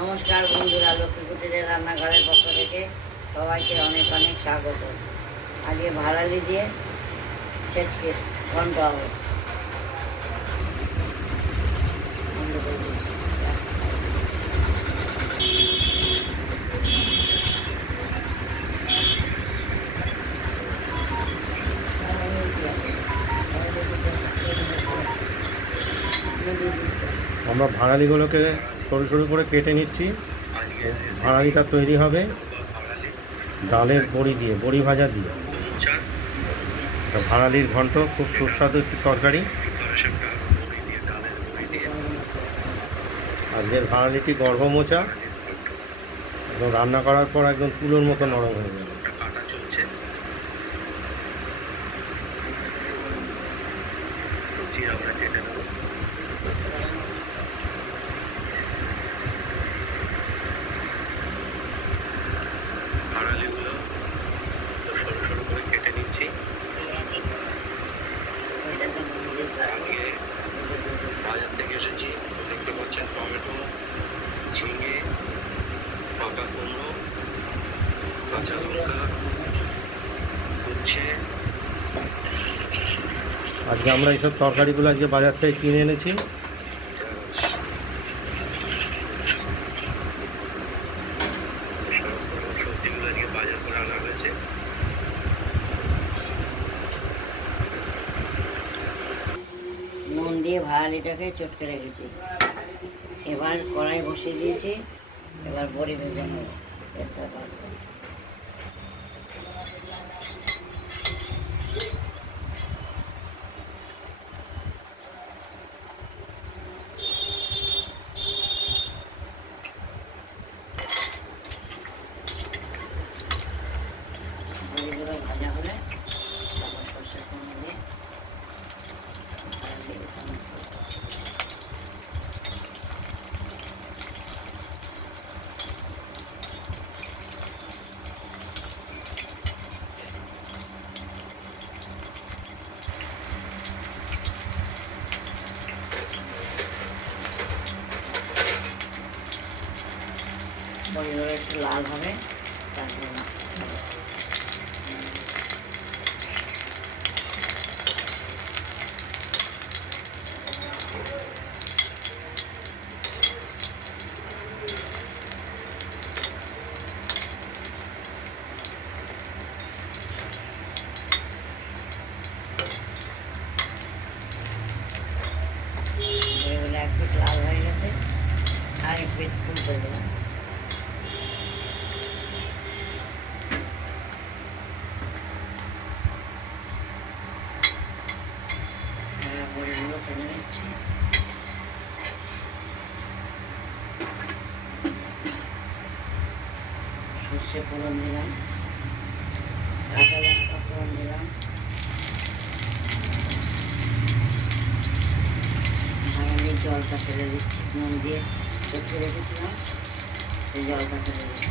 নমস্কার বন্ধুরা, লক্ষ্মী কুটিরের রান্নাঘরের পক্ষ থেকে সবাইকে অনেক অনেক স্বাগত। আজকে ভাড়ালি দিয়ে ছেচকে ঘন্ট হবে। আমরা ভাড়ালিগুলোকে সরু সরু করে কেটে নিচ্ছি। ভাড়ালিটা তৈরি হবে ডালের বড়ি দিয়ে, বড়ি ভাজা দিয়ে। ভাড়ালির ঘন্ট খুব সুস্বাদু একটি তরকারি। আজকের ভাড়ালিটি গর্ভমোচা এবং রান্না করার পর একদম তুলোর মতো নরম হয়ে যাবে। ভাড়ালিগুলো সরু সরু করে কেটে নিচ্ছি। আগে বাজার থেকে এসেছি, দেখতে পাচ্ছেন টমেটো, ঝিঙে, পাকা কুমড়ো, কাঁচা লঙ্কা, উচ্ছে। আজকে আমরা এইসব তরকারিগুলো আজকে বাজার থেকে কিনে এনেছি। সবজিগুলো আজকে বাজার করে আনা হয়েছে। নুন দিয়ে ভাড়ালিটাকে চটকে রেখেছি। এবার কড়াই বসিয়ে দিয়েছি। এবার বড়ি ভেজে নেব। বড়িগুলো ভাজা হলে তারপর সর্ষে ফোড়ন দিয়ে বড়িগুলো একটু লাল হবে, তারপরে বড়িগুলো এক পিঠ লাল হয়ে গেছে, আর এক পিঠ উল্টে দেবেন। বড়িগুলো তুলে নিচ্ছি। সর্ষে ফোড়ন দিলাম, কাঁচা লঙ্কা ফোড়ন দিলাম, ভাঙালির জলটা ফেলে দিচ্ছি। নুন দিয়ে চটকে রেখেছিলাম, সেই জলটা ফেলে দিচ্ছি।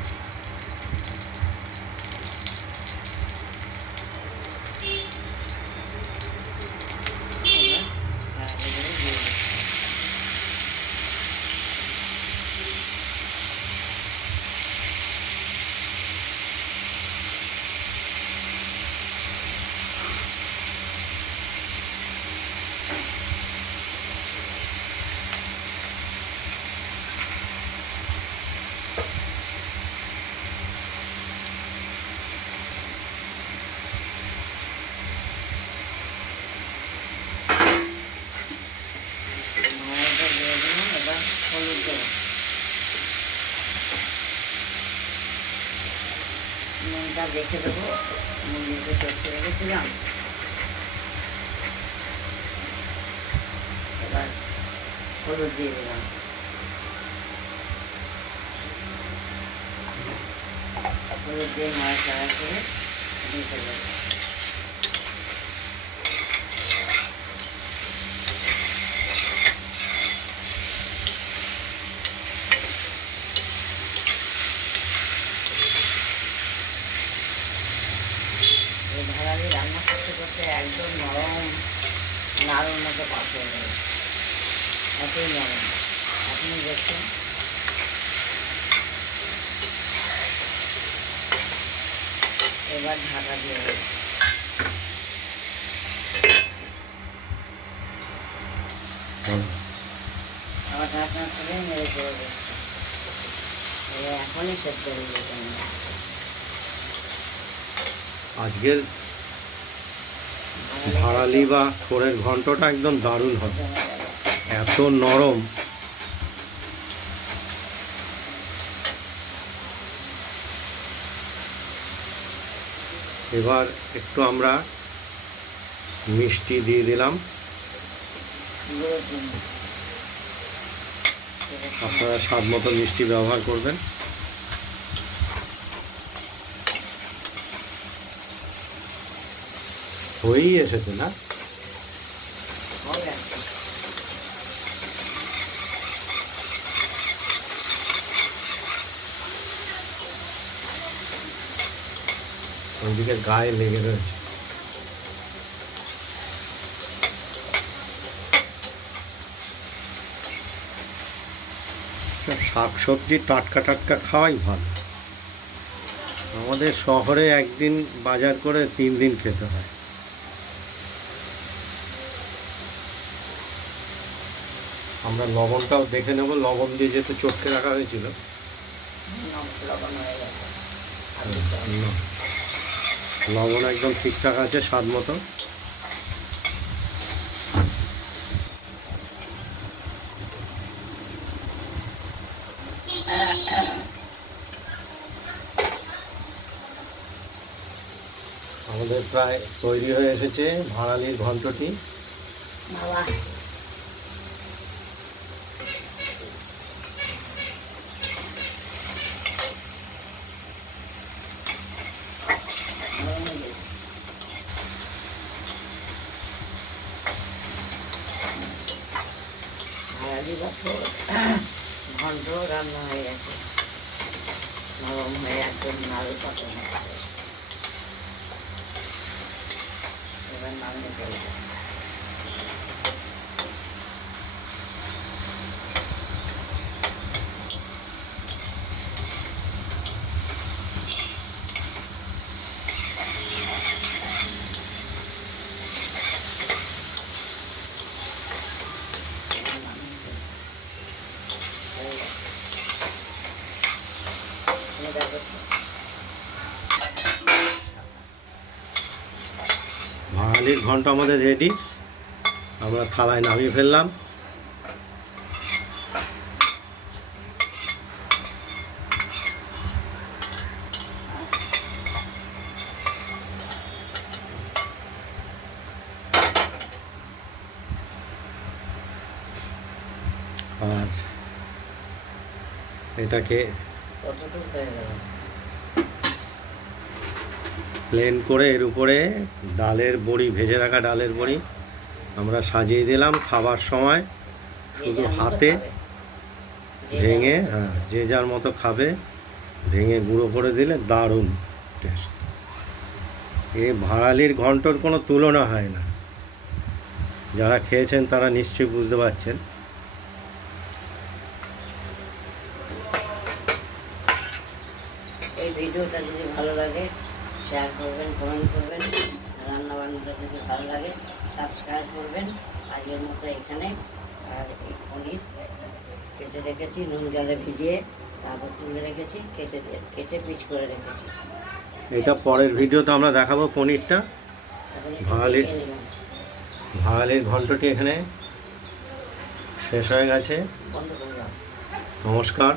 হলুদ দেবো, নুনটা দেখে দেবো। নুন দিয়ে চটকে রেখেছিলাম। এবার হলুদ দিয়ে দিলাম। হলুদ দিয়ে নাড়াচাড়া করে দিতে দেবো। ভাড়ালি রান্না করতে করতে একদম নরম নাড়ুর মতো পাক হয়ে যাবে, এতই নরম। আপনি দেখুন। এবার ঢাকা দিয়ে দেবো। আবার ঢাকনা খুলে নেড়ে করে দিচ্ছি। এখনই সেদ্ধ হয়ে যেতে হবে। আজকের ভাড়ালি বা খড়ের ঘন্টটা একদম দারুণ হবে, এত নরম। এবার একটু আমরা মিষ্টি দিয়ে দিলাম, গুঁড়ো চিনি। আপনারা স্বাদ মতো মিষ্টি ব্যবহার করবেন। হয়েই এসেছে না? হয়ে গেছে। ওইদিকে গায়ে লেগে রয়েছে। শাক সবজি টাটকা টাটকা খাওয়াই ভালো। আমাদের শহরে একদিন বাজার করে 3 দিন খেতে হয়। আমরা লবণটাও দেখে নেব, লবণ দিয়ে যেহেতু চটকে রাখা হয়েছিল। লবণ হয়ে গেছে। লবণ একদম ঠিকঠাক আছে স্বাদ মতো। আমাদের প্রায় তৈরি হয়ে এসেছে ভাড়ালির ঘন্টটি। বাবা ভাড়ালি বছর ঘন্ট রান্না হয়ে গেছে, নরম হয়ে একদম নাড়ু পাতা হচ্ছে। এবার নামিয়ে ফেলবো। ভাড়ালির ঘন্ট আমাদের রেডি, আমরা থালায় নামিয়ে ফেললাম। আর এটাকে কতটুকু হয়ে গেল? প্লেন করে এর উপরে ডালের বড়ি, ভেজে রাখা ডালের বড়ি আমরা সাজিয়ে দিলাম। খাবার সময় শুধু হাতে ভেঙে, যে যার মতো খাবে, ভেঙে গুঁড়ো করে দিলে দারুণ টেস্ট। এই ভাড়ালির ঘন্টর কোনো তুলনা হয় না। যারা খেয়েছেন তারা নিশ্চয়ই বুঝতে পারছেন। এই ভিডিওটা যদি ভালো লাগে শেয়ার করবেন, কমেন্ট করবেন। রান্নাবান্নাটা যদি ভালো লাগে সাবস্ক্রাইব করবেন। আজকের মতো এখানে। আর এই পনির কেটে রেখেছি, নুন জলে ভিজিয়ে, তারপর তুলে রেখেছি, কেটে পিচ করে রেখেছি। এটা পরের ভিডিওতে আমরা দেখাবো পনিরটা। এখন একটু ভালোই। ভেজে নিলাম। ভাড়ালির ঘন্টটি এখানে শেষ হয়ে গেছে। বন্ধ করে দাও। নমস্কার।